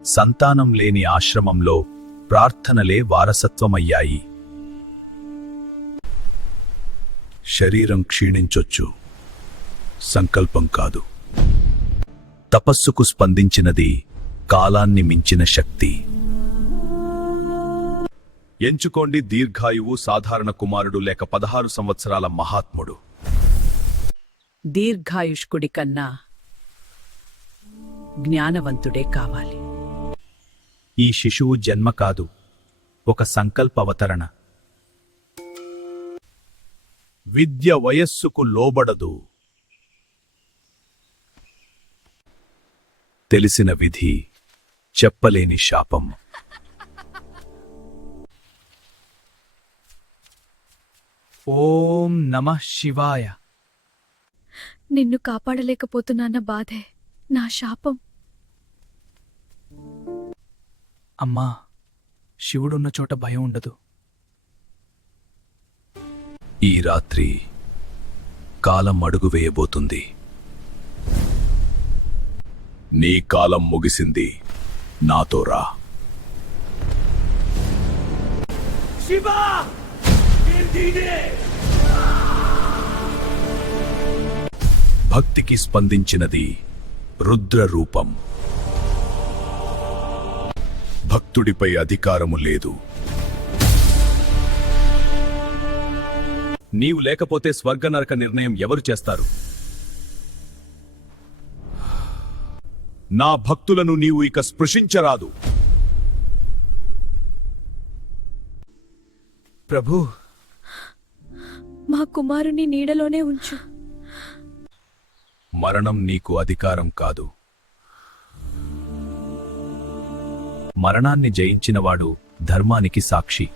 సంతానం లేని ఆశ్రమంలో ప్రార్థనలే వారసత్వమయ్యాయి. శరీరం క్షీణించొచ్చు, సంకల్పం కాదు. తపస్సుకు స్పందించినది కాలాన్ని మించిన శక్తి. ఎంచుకోండి దీర్ఘాయువు, సాధారణ కుమారుడు లేక 16 సంవత్సరాల మహాత్ముడు. దీర్ఘాయుష్కుడి కన్నా జ్ఞానవంతుడే కావాలి. ఈ శిశువు జన్మ కాదు, ఒక సంకల్ప అవతరణ. విద్య వయస్సుకు లోబడదు. తెలిసిన విధి, చెప్పలేని శాపం. ఓం నమః శివాయ. నిన్ను కాపాడలేకపోతున్నాన్న బాధే నా శాపం. అమ్మా, శివుడున్న చోట భయం ఉండదు. ఈ రాత్రి కాలం అడుగు వేయబోతుంది. నీ కాలం ముగిసింది, నాతో రా. భక్తికి స్పందించినది రుద్ర రూపం. భక్తుడిపై అధికారము లేదు. నీవు లేకపోతే స్వర్గనరక నిర్ణయం ఎవరు చేస్తారు? నా భక్తులను నీవు ఇక స్పృశించరాదు. ప్రభు, మా కుమారుని నీడలోనే ఉంచు. మరణం నీకు అధికారం కాదు. మరణాన్ని జయించినవాడు ధర్మానికి సాక్షి.